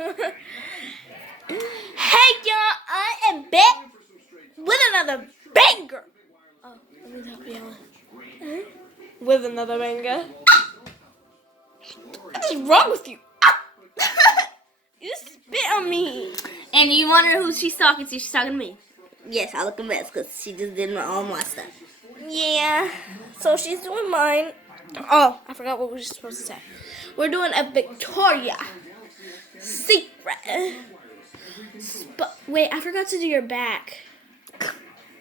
Hey y'all, I am back with another banger. Oh, let me help you out. With another banger. What is wrong with you? You spit on me. And you wonder who she's talking to? She's talking to me. Yes, I look a mess because she just did all my stuff. Yeah, so she's doing mine. Oh, I forgot what we were supposed to say. We're doing a Victoria Secret. Wait, I forgot to do your back.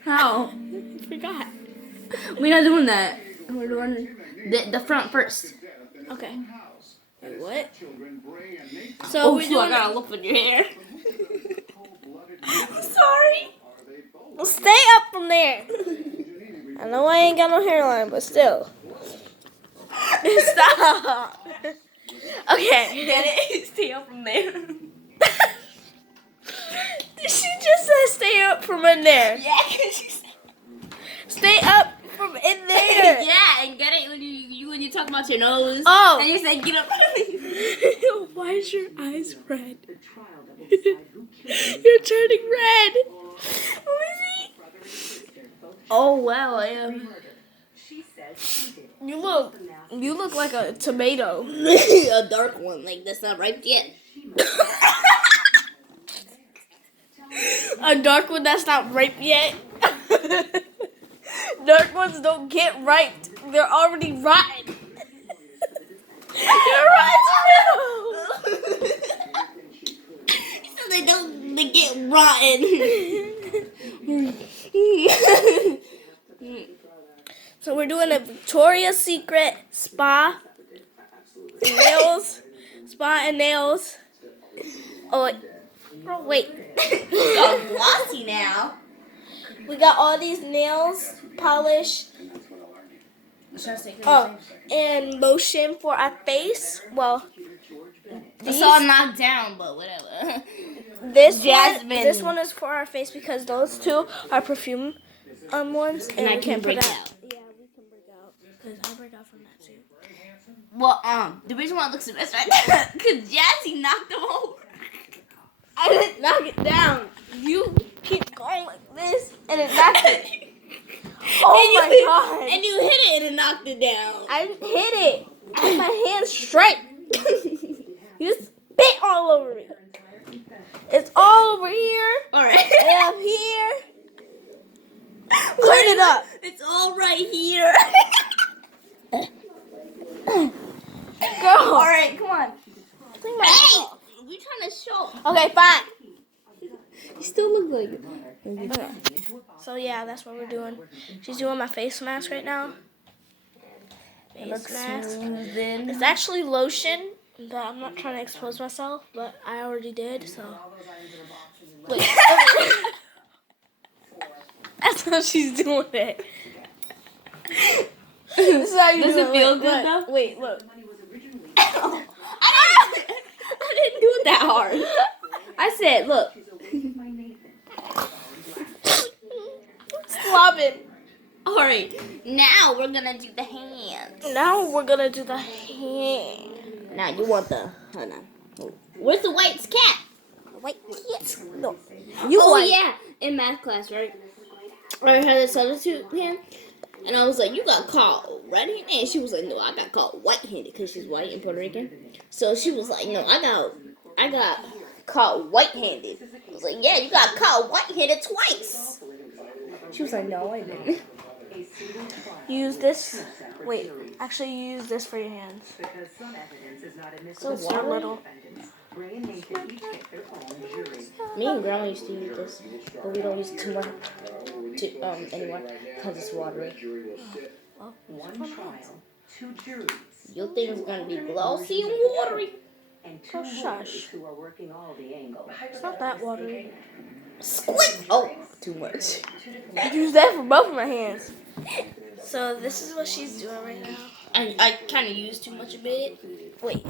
How? I forgot. We're not doing that. We're doing the front first. Okay. Wait, what? So we're doing. I gotta look in your hair. Sorry. Well, stay up from there. I know I ain't got no hairline, but still. Stop. Okay. Get it? Stay up from there. She just said stay up from in there. Yeah, cause she said. Stay up from in there. Yeah, and get it when you talk about your nose. Oh. And you said get up. Why is your eyes red? You're turning red. Let me see. Oh wow, I am. You look like a tomato. A dark one, like that's not ripe yet. A dark one that's not ripe yet. Dark ones don't get ripe. They're already rotten. You're rotten. So they get rotten. So we're doing a Victoria's Secret spa and nails. Oh wait. It's all glossy now. We got all these nails polished. Oh, and lotion for our face. Well, It's all knocked down, but whatever. This one is for our face because those two are perfume ones, And I we can put break out. out. Yeah, we can break out because I break out from that too. Well, the reason why it looks the best right now, because Jazzy knocked them over. I didn't knock it down. You keep going like this, and it knocked it. Oh my god! And you hit it and it knocked it down. I didn't hit it. I had my hands straight. You spit all over me. It's all over here. Alright. And up here. Turn it up. It's all right here. Girl. Alright, come on. Take my Hey! off. We trying to show. Okay, fine. You still look like it. Okay. So yeah, that's what we're doing. She's doing my face mask right now. Face mask. It's actually lotion, but I'm not trying to expose myself, but I already did, so. Wait. That's how she's doing it. This is how you Does do it feel Wait, good, look. though? Wait, look. I didn't do it that hard. I said, look. Slobbing. Alright, now we're gonna do the hands. Now we're gonna do the hand. Now you want the, hold on. Where's the white cat? Wait, yes. No. Yeah, in math class, right? I had a substitute hand, and I was like, you got caught red-handed? And she was like, no, I got caught white-handed because she's white and Puerto Rican. So she was like, no, I got caught white-handed. I was like, yeah, you got caught white-handed twice. She was like, no, I didn't. Use this. Wait, actually, you use this for your hands. So they're little. Me and Grandma used to use this, but we don't use it too much anymore because it's watery. Your thing's gonna be glossy and watery. Oh, shush. It's not that watery. Squeak! Oh, too much. Use that for both of my hands. So this is what she's doing right now. I kind of used too much of it. Wait.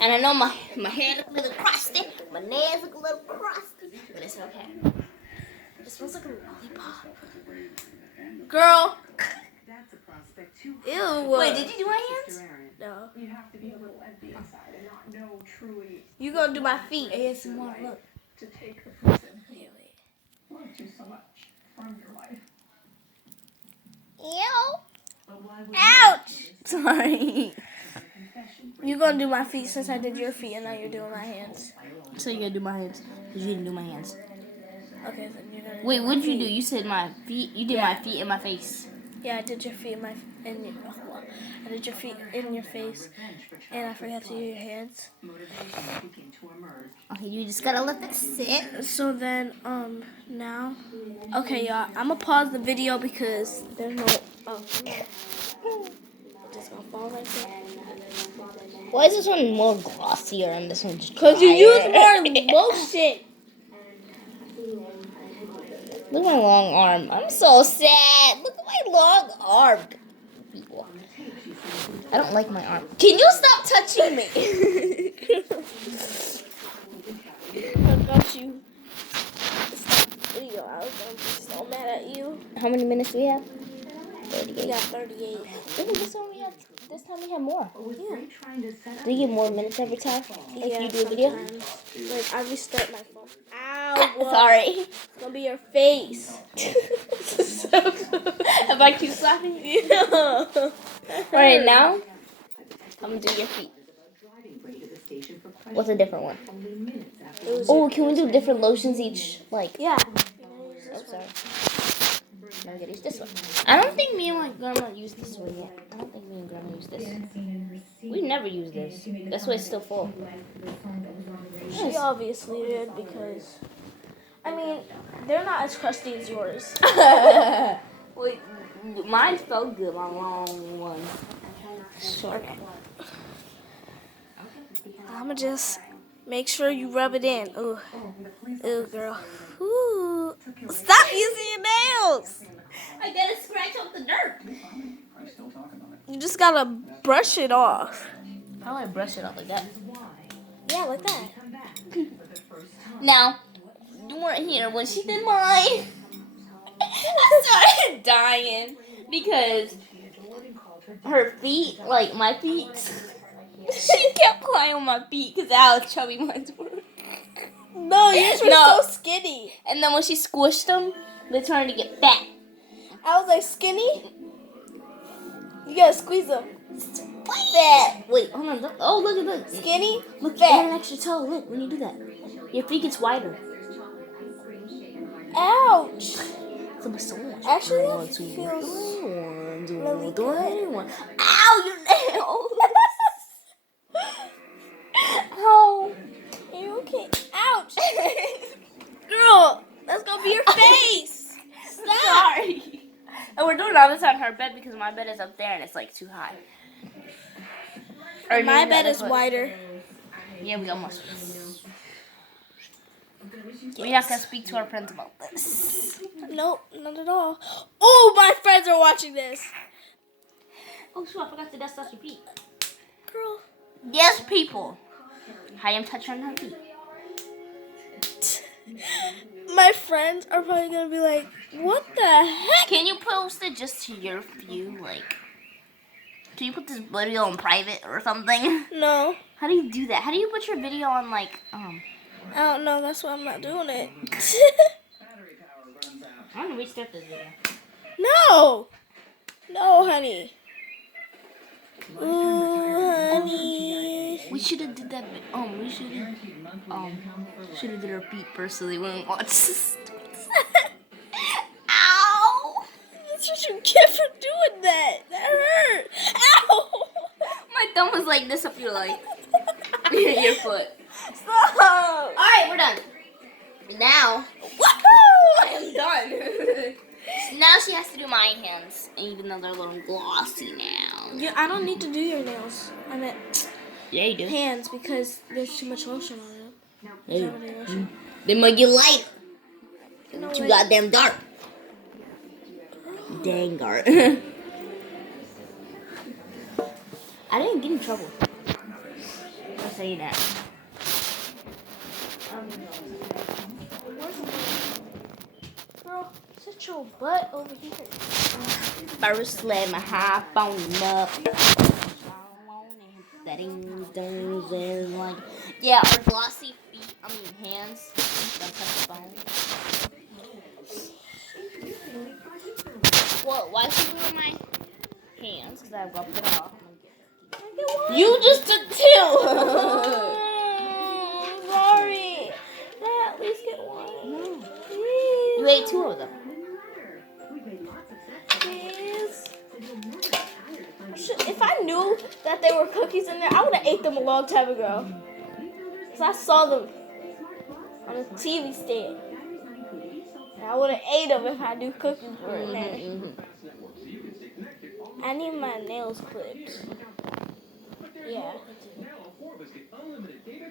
And I know my hair look a little crusty, my nails look a little crusty, but it's okay. It smells like a lollipop. Girl. Ew. Wait, did you do my hands? No. You have to be a little empty inside and not know truly You gonna do my feet. ASMR, look. to take the person who loves you so much from your life. Ew. But why would Ouch. Sorry. You gonna do my feet since I did your feet and now you're doing my hands. So you gotta do my hands. Because you didn't do my hands. Okay, then you're gonna Wait, do my what did you feet. do? You said my feet. You did my feet and my face. Yeah, I did your feet I did your feet in your face, and I forgot to do your hands. Okay, you just gotta let that sit. So then, now, okay, y'all, I'm gonna pause the video because there's no, it's just gonna fall right there. Why is this one more glossier and this one just Cause you use drier? more lotion. Look at my long arm. I'm so sad. Look at my long arm. People. I don't like my arm. Can you stop touching me? I got you. Stop the video. I was gonna be so mad at you. How many minutes do we have? We 38. got 38. Look at this one we have. This time we have more. Yeah. Do you get more minutes every time? If Yeah, you do a video? sometimes. Like, I restart my phone. Ow! Sorry. It's gonna be your face. If I keep slapping you. Yeah. Alright, now I'm gonna do your feet. What's a different one? Oh, can we do different lotions each? Like, Yeah. oh, sorry. Now we gotta use this one. I don't think me and my grandma use this one yet. I don't think me and grandma use this. We never use this. That's why it's still full. She obviously did because, I mean, they're not as crusty as yours. Wait, mine felt good, my long one. Short. I'ma just make sure you rub it in. Ooh, ooh, girl. Ooh, stop using your nails. I gotta scratch off the dirt. You just gotta brush it off. How do I brush it off like that? Yeah, like that. Now, you weren't here when she did mine. I started dying because her feet, like my feet, she kept crying on my feet because how chubby mine were. No, yours were No. so skinny. And then when she squished them, they turned to get fat. I was like, skinny? You gotta squeeze them. Fat. Wait, hold on. Oh, look. Skinny? Look, Fat. add an extra toe. Look, when you do that, your feet gets wider. Ouch. It's a massage. Actually, that One, two, feels really good. Ow, your nails. Ow. Are you okay? Ouch. Girl, that's gonna be your face. Stop. Sorry. And we're doing all this on her bed because my bed is up there and it's like too high. Or My no, bed that's is what- wider. Yeah, we almost. We're not gonna speak to our friends about this. Nope, not at all. Oh, my friends are watching this. Oh shoot, I forgot to dust off your feet. Girl. Yes, people. I am touching her feet. My friends are probably gonna be like, what the heck? Can you post it just to your view? Like, can you put this video on private or something? No, How do you do that? How do you put your video on like I don't know. That's why I'm not doing it. I'm gonna restart this video. No, no, honey. Ooh, honey. We should have did that. We should have did our feet first so they wouldn't watch this. Ow! That's what you get for doing that. That hurt. Ow! My thumb was like this up your leg. Your foot. Stop. All right, we're done. Now Woohoo! I am done. Now she has to do my hands, even though they're a little glossy now. I don't need to do your nails. I meant Yeah, you do. hands because there's too much lotion on them. Is that really lotion? They might get lighter. No Too way. goddamn dark. Dang dark. I didn't get in trouble. I'll say that. Girl, sit your butt over here. First, let my high phone up. wedding things and like yeah, our glossy feet. I mean hands. Don't touch the phone. Well, why should we my hands? Because I rubbed it off. You just took 2. Sorry. Can I at least get one? No. Please. You ate 2 of them. Please. If I knew that there were cookies in there, I would have ate them a long time ago. Because I saw them on the TV stand. And I would have ate them if I knew cookies were in there. I need my nails clipped. Yeah.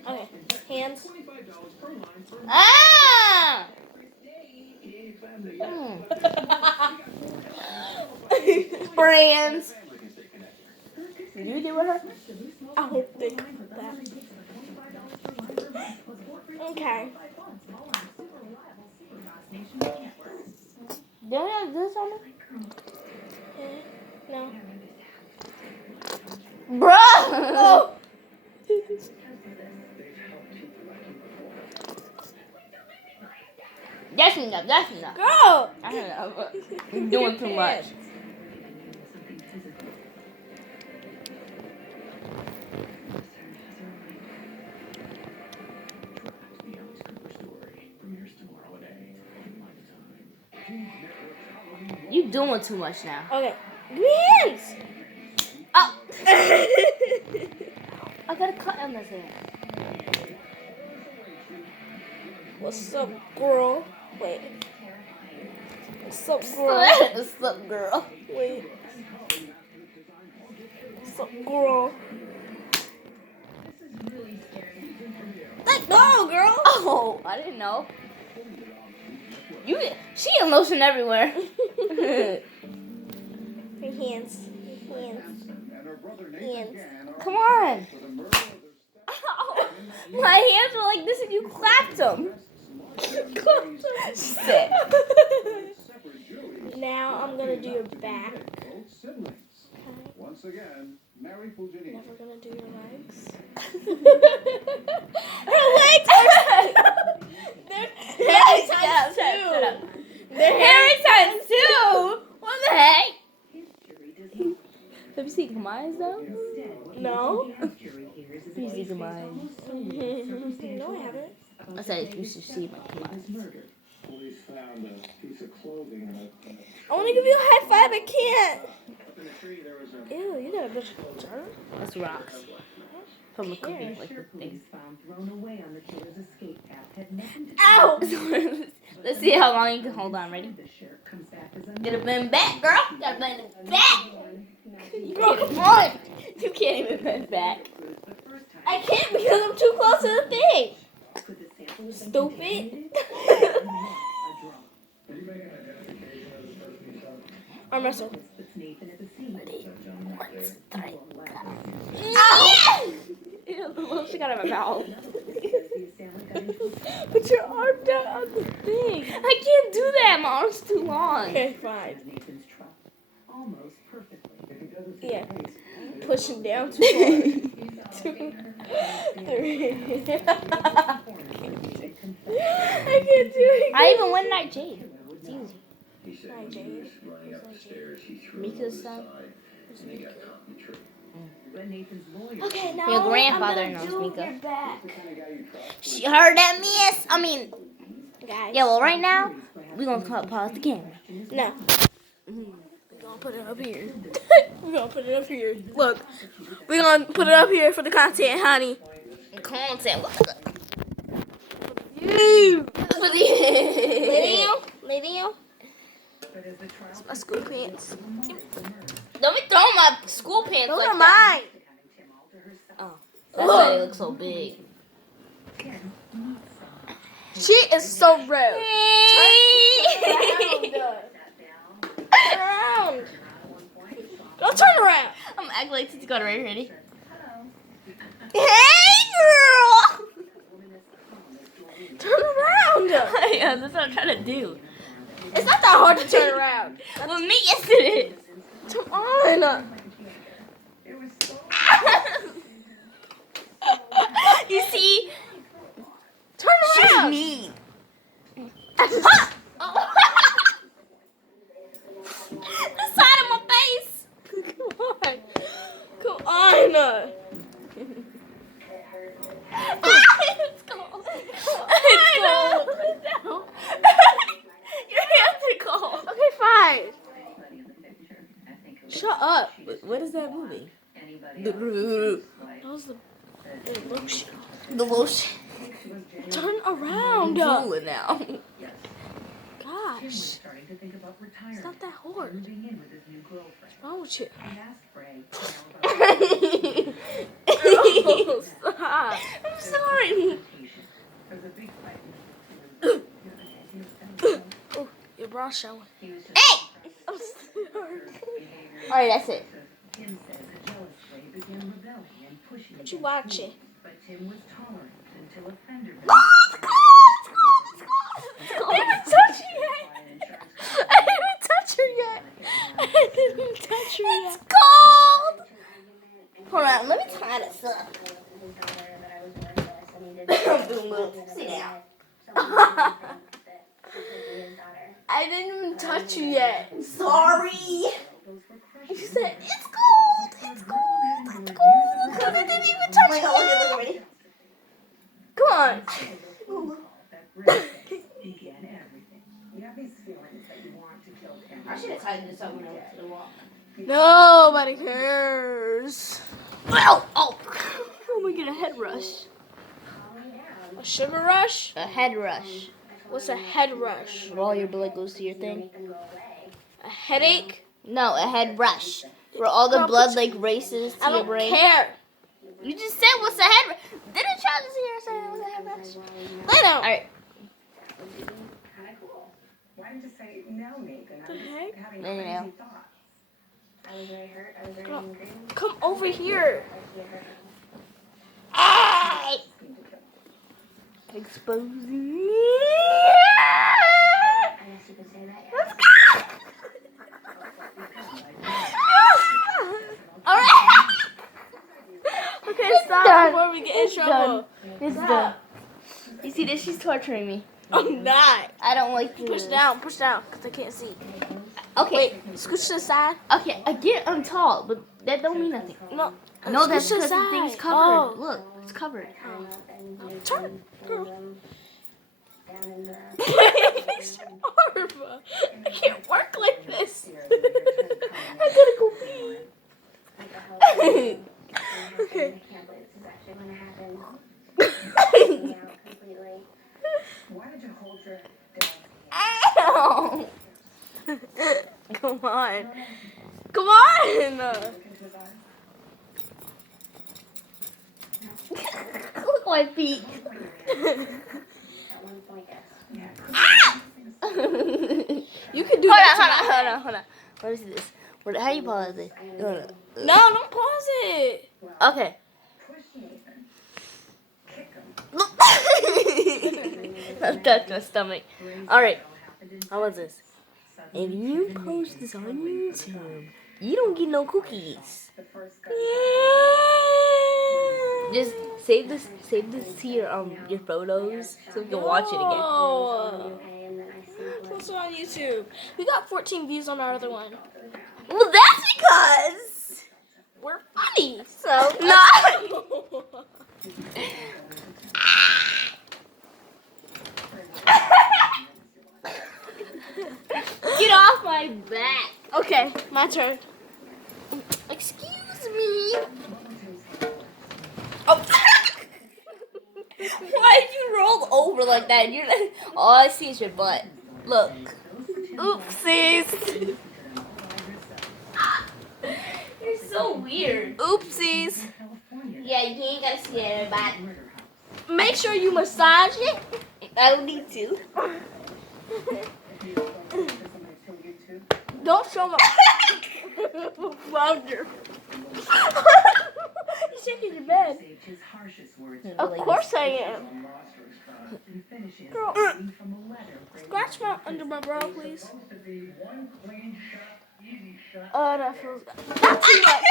Okay, hands. Ah! Brands. You do with her? I hope they clip that. Okay. Do you have this on me? No. Bruh! Oh. That's enough, that's enough. Girl! I don't know. You're doing too much. You doing too much now. Okay. Give me hands! Oh! I got a cut on this hand. What's up, girl? Wait. What's up, girl? What's up, girl? Wait. What's up, girl? Let go, girl! Oh, I didn't know. She had lotion everywhere. Your hands. Hands. Hands. Come on. Ow. My hands were like this and you clapped them. Sick. Now I'm gonna do your back. Once again, Mary Fujini. Never gonna do your legs. Her legs are They're hairy times times two. 2. They're hairy times 2. What the heck? Have you seen Kamai's though? No. Have you seen Kamai's? No, I haven't. I said you should see my Kamai's. Police found a piece of clothing in a I want to give you a high five. I can't. in the tree. There was a Ew, you got a bunch of dirt. That's rocks. From a cookie like the thing. Ow! Let's see how long you can hold on. Ready? Gotta bend back, girl. Gotta bend back. Girl, come on. You can't even bend back. I can't because I'm too close to the thing. Stupid. Arm wrestle. Ow! Ew, the lotion got in my mouth. Put your arm down on the thing. I can't do that. My arm's too long. Okay, fine. Yeah. Push him down too far. 2, 3. I can't do it. I even went night Jade. It's easy. he said Hi, when he Jade. was running up the stairs, he threw Mika's him son? aside, and he got caught in the tree. Okay, now Your grandfather I'm gonna knows do Mika. your back. She heard that, miss. I mean, Guys. yeah, well, right now, we're going to pause the camera. No. We're gonna put it up here. We're gonna put it up here. Look. We're gonna put it up here for the content, honey. Content. You. What Lay down. Lay down. It's my school pants. Don't be throwing my school pants Those like are that. mine. Oh, that's why they look so big. She is so rude. Turn around. Go turn around. I'm acting like Titi got it right. Ready? Hey, girl. Turn around. Yeah, that's what I'm trying to do. It's not that hard to turn around. With me, yes it is. Come on. you mean? The side of my face. Come on. Come on. It's cold. It's cold. Your hands are cold. Okay, fine. Shut up. What is that movie? That was the lotion. The lotion. Turn around. Drooling now. Gosh. It's not that hard. What's wrong with you? Oh, stop. I'm sorry. Oh, your bra's showing. Hey! I'm sorry. Alright, that's it. What you watching? I didn't touch you yet. I didn't touch her yet. I didn't touch her It's yet. cold. Hold on, let me tie this up. Sit down. I didn't even touch you yet. Sorry. You said it's cold. It's cold. It's cold. Because I didn't even touch you yet. Look already. Come on. I should have tied this up when I went to the wall. Nobody cares. Oh, oh. Oh my god, a head rush. A sugar rush? A head rush. What's a head rush? Where all your blood goes to your thing. A headache? No, a head rush. Where all the blood like races to I your don't brain. care. You just said what's a head rush. Didn't Charles here say it was a head rush? Lay down. Alright. Why didn't you say no, Nathan? The heck? Having No, no, no. crazy thoughts. I was very hurt. I was very angry. Come over here. Hey! Exposing. I guess you could say that. Let's go! Alright! Okay, It's stop done. before we get in It's trouble. It's done. You see this? She's torturing me. I'm not. I don't like to. Push down, because I can't see. Okay. Wait, scooch to the side. Okay, I get I'm tall, but that don't mean nothing. No, No, that's scooch to because the thing's side. covered. Oh. Look, it's covered. Turn. Fix your arm. I can't work like this. I gotta go pee. Okay. I can't believe this is actually going to happen. Completely. Why did you hold your Ow! Come on. Come on. Look my feet. at one point? You can do Hold that. on, hold on. What is this? How do you pause it? No. No, don't pause it. Okay. Push Nathan. Kick him. I've touched my stomach. Alright. How was this? If you post this on YouTube, you don't get no cookies. The first guy. Just save this to your photos so we can watch it again. Oh. And then I see What's on YouTube? We got 14 views on our other one. Well, that's because We're funny. so Get off my back. Okay, my turn. Excuse me. Oh. Why did you roll over like that? You're like, all I see is your butt. Look. Oopsies. You're so weird. Oopsies. Yeah, you ain't gotta see everybody. Make sure you massage it. I don't need to. Don't show my flounder. You're shaking your bed. Of course I am. Girl, scratch my under my bra, please. Oh, that feels not too much.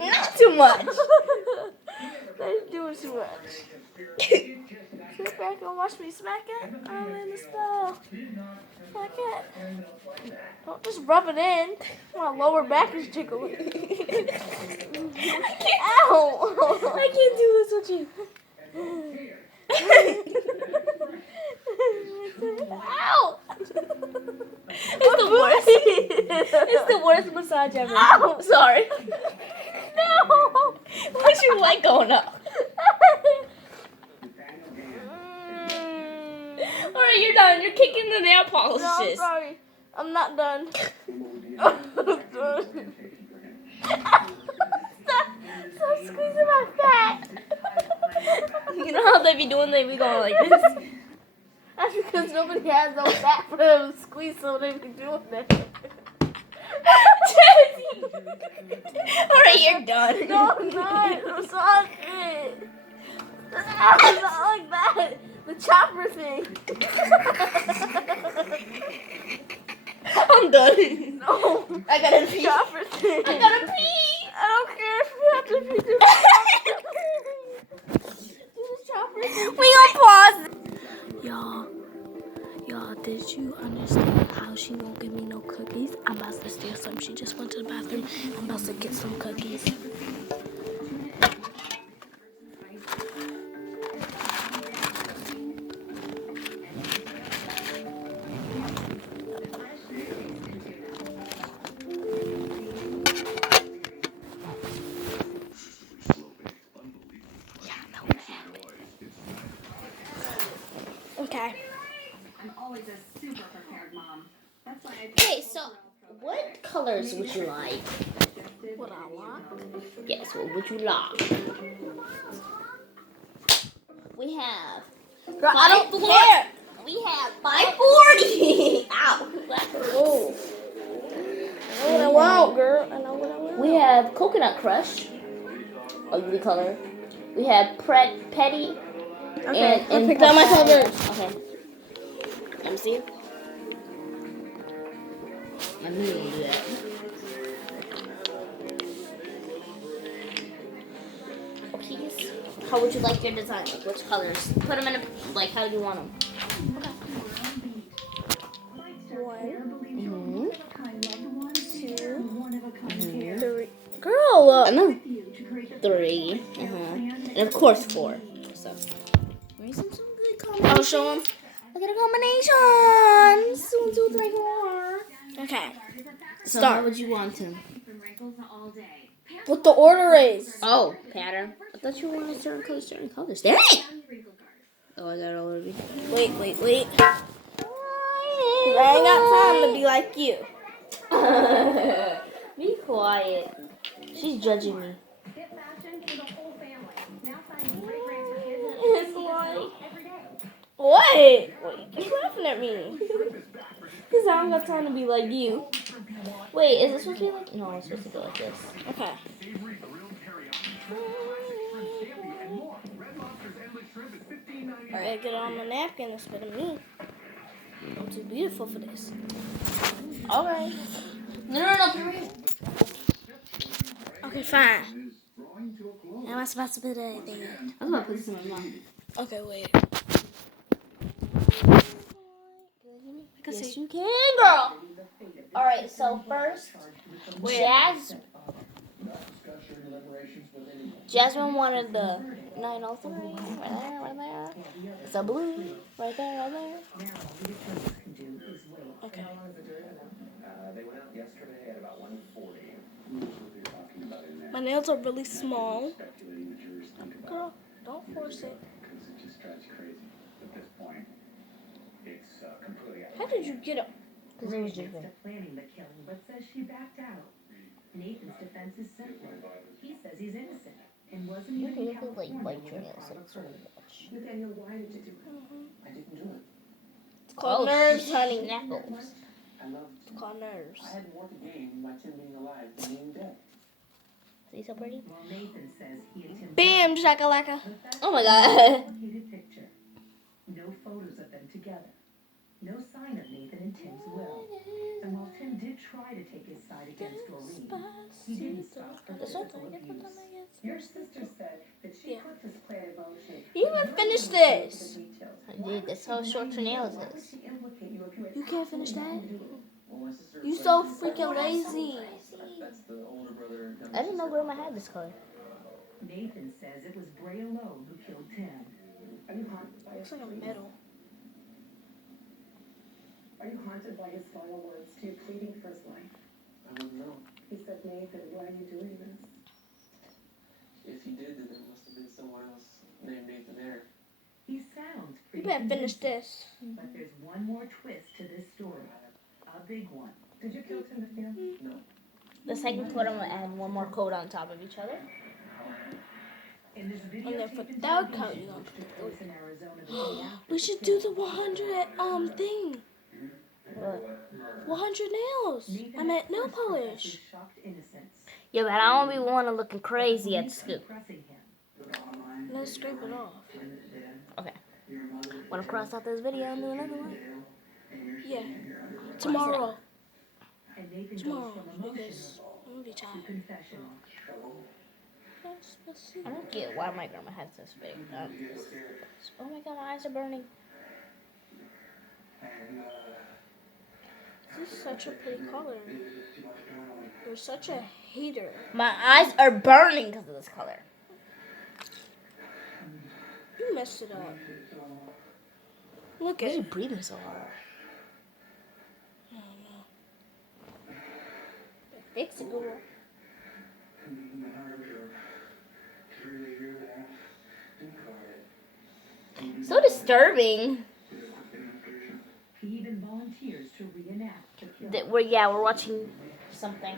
Not too much. That's doing too much. Sit back and watch me smack it. I'm in the style. Smack it. Don't just rub it in. My lower back is jiggling. Ow! I can't do this with you. Ow! It's the worst. It's the worst massage ever. Ow! Sorry. No! What's your leg going up? Alright, you're done. You're kicking the nail No, I'm polishes. sorry. I'm not done. Stop squeezing my fat. You know how they be doing? They be going like this. That's because nobody has no fat for them to squeeze, so they be doing that. Alright, you're done. No, I'm not. I'm sorry. It's not like that. The chopper thing. I'm done. No. I gotta pee. Chopper thing. I gotta pee. I don't care if you have to pee. Do the chopper thing. We gonna pause. Y'all, did you understand how she won't give me no cookies? I'm about to steal some. She just went to the bathroom. I'm about to get some cookies. Okay. I'm always a super prepared mom. That's why I Okay, so what colors would you like? What I want? Yes, what would you like? We have. Girl, I don't 540. care. We have 540. Ow. Oh. I know what I want, girl. I know what I want. We have Coconut Crush. Ugly color. We have Petty. Okay, and I picked out my colors. Okay. Let me see. I knew you would do that. Keys. How would you like your design? Like which colors? Put them in a, like how do you want them? One, Mm-hmm. two, three. Girl, I know. 3. And of course 4. So. Some good combinations. I'll show them. Look at the combinations. 1, 2, 3, 4. Okay. So Start. how would you want them? What the order is. Oh, pattern. I thought you wanted certain colors. Dang! Oh, I got all over you. Wait. 'Cause I ain't got time to be like you. Be quiet. She's judging me. get fashion for the whole family. Now finding great brands for kids It's like, every day. what? You keep laughing at me. Because I don't got time to be like you. Wait, is this supposed to be like... No, it's supposed to go like this. Okay. Alright, get it on the napkin instead of me. I'm too beautiful for this. Alright. No, for real. Okay, fine. Am I supposed to put anything in? I was about to put this in my mouth. Okay, wait. Yes, you can, girl. Alright, so first, Jasmine wanted the 903 right there. It's a blue right there. Okay. They went out yesterday at about 1:40. My nails are really small. Speculating the jurors think about Girl, don't force it. because it just drives you crazy. At this point, it's completely out. How did you get up? Because it was dripping. Planning the killing, but says she backed out. Nathan's defense is simple. He says he's innocent and wasn't You even can in look like California. white your nails like so much. Nathaniel, why did you do it? I didn't do it. It's called nerves, honey. Knuckles. I loved. It's called nerves. I had more to gain by Tim being alive than being dead. See so pretty? Well, Nathan says he attempted Bam, shakalaka. Oh my god. unheated picture. No photos of them together. No sign of Nathan in Tim's will. And while Tim did try to take his side against Doreen. He didn't stop for physical abuse. Your sister said that she put this plan in motion. You haven't finished this. I did. That's how short your nails is. You can't finish that? You so freaking lazy. I didn't know Grandma had this color. Nathan says it was Bray alone who killed Tim. Are you haunted by Looks like a medal. Are you haunted by his final words to you, pleading for his life? I don't know. He said, Nathan, why are you doing this? If he did, then there must have been someone else named Nathan there. He sounds You pretty better finish convincing, this. but there's one more twist to this story. A big one. Did you kill Timothy? No. The second coat, I'm gonna add one more coat on top of each other. In this And then for videotape third coat, interrogation you're gonna which took place in Arizona the day after We should do the 100 thing. What? 100 nails. I meant nail polish. shocked innocence. Yeah, but I don't be one looking crazy at school. Pressing him. Let's scrape it off. Okay. Wanna cross out this video and do another one? Yeah. Tomorrow. And Nathan Tomorrow. goes from emotion Because I'm gonna be to tired. confession. Let's see. I don't get why my grandma has this big. Oh my god, my eyes are burning. This is such a pretty color. You're such a hater. My eyes are burning because of this color. You messed it up. Look Why are at you it. breathing so hard? I don't know. Fix it, girl. So disturbing. He even volunteers to reenact the killing. That we're watching something.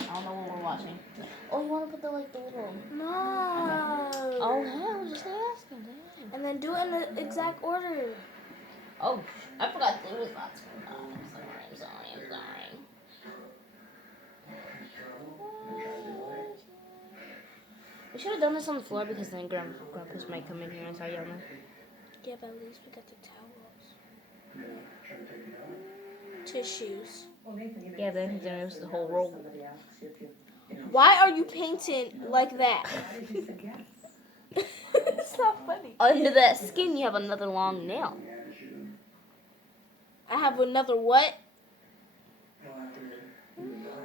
I don't know what we're watching. Oh, you want to put the little? No. Oh hell, just asking. Damn. And then do it in the exact order. Oh, I forgot there was lots of them. I'm sorry. We should have done this on the floor because then Grandpa's might come in here and start yelling. Yeah, but at least we got the towels. Tissues. Well, Nathan, you Yeah, then there's the whole roll. somebody asks you if you Why are you painting like that? Why did you say yes? It's not funny. Under that skin, you have another long nail. I have another what?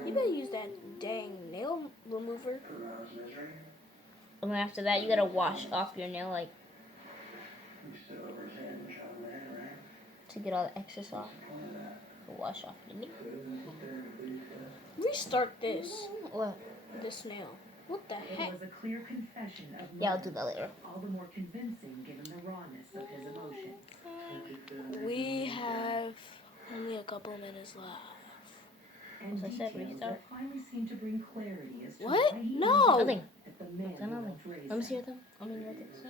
You better use that dang nail remover. And then after that, you gotta wash off your nail, like, to get all the excess off. Wash off your nail. Restart this. What? This nail. What the It heck? was a clear confession of Yeah, I'll murder, do that later. all the more convincing given the rawness of his emotions. We have only a couple minutes left. And As I said, details restart. that finally seem to bring clarity as to What? why he No. Nothing. that the man Nothing. who helped raise Let me see him. your thumb. Let me write this.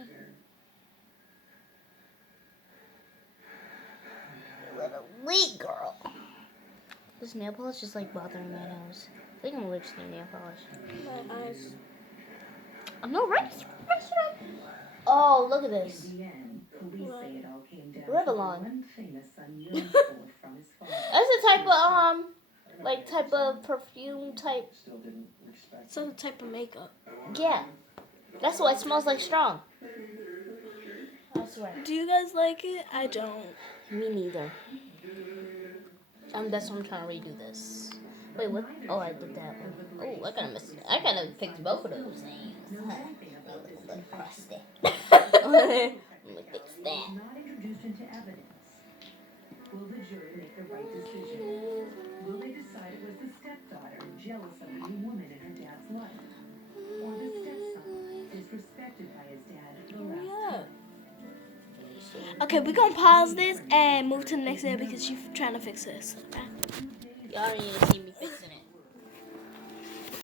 Little weak girl. This nail polish is like bothering my nose. I think I'm allergic to nail polish. My eyes. No, right? Oh, look at In this. the end, police say it all came down Revlon. to one thing a son yearned for from his father. That's a type of perfume type. Still didn't respect. It's other type of makeup. Yeah. That's why it smells like strong. I swear. Do you guys like it? I don't. Me neither. That's why I'm trying to redo this. Wait, what? Oh, I did that one. Oh, I kind of fixed both of those things. Let me fix that. Not introduced into evidence. Will the jury make the right decision? Will they decide it was the stepdaughter jealous of the new woman in her dad's life? Or the stepson disrespected by his dad for the last time? Okay, we're gonna pause this and move to the next video because she's trying to fix this. Okay? Y'all already need to see me fix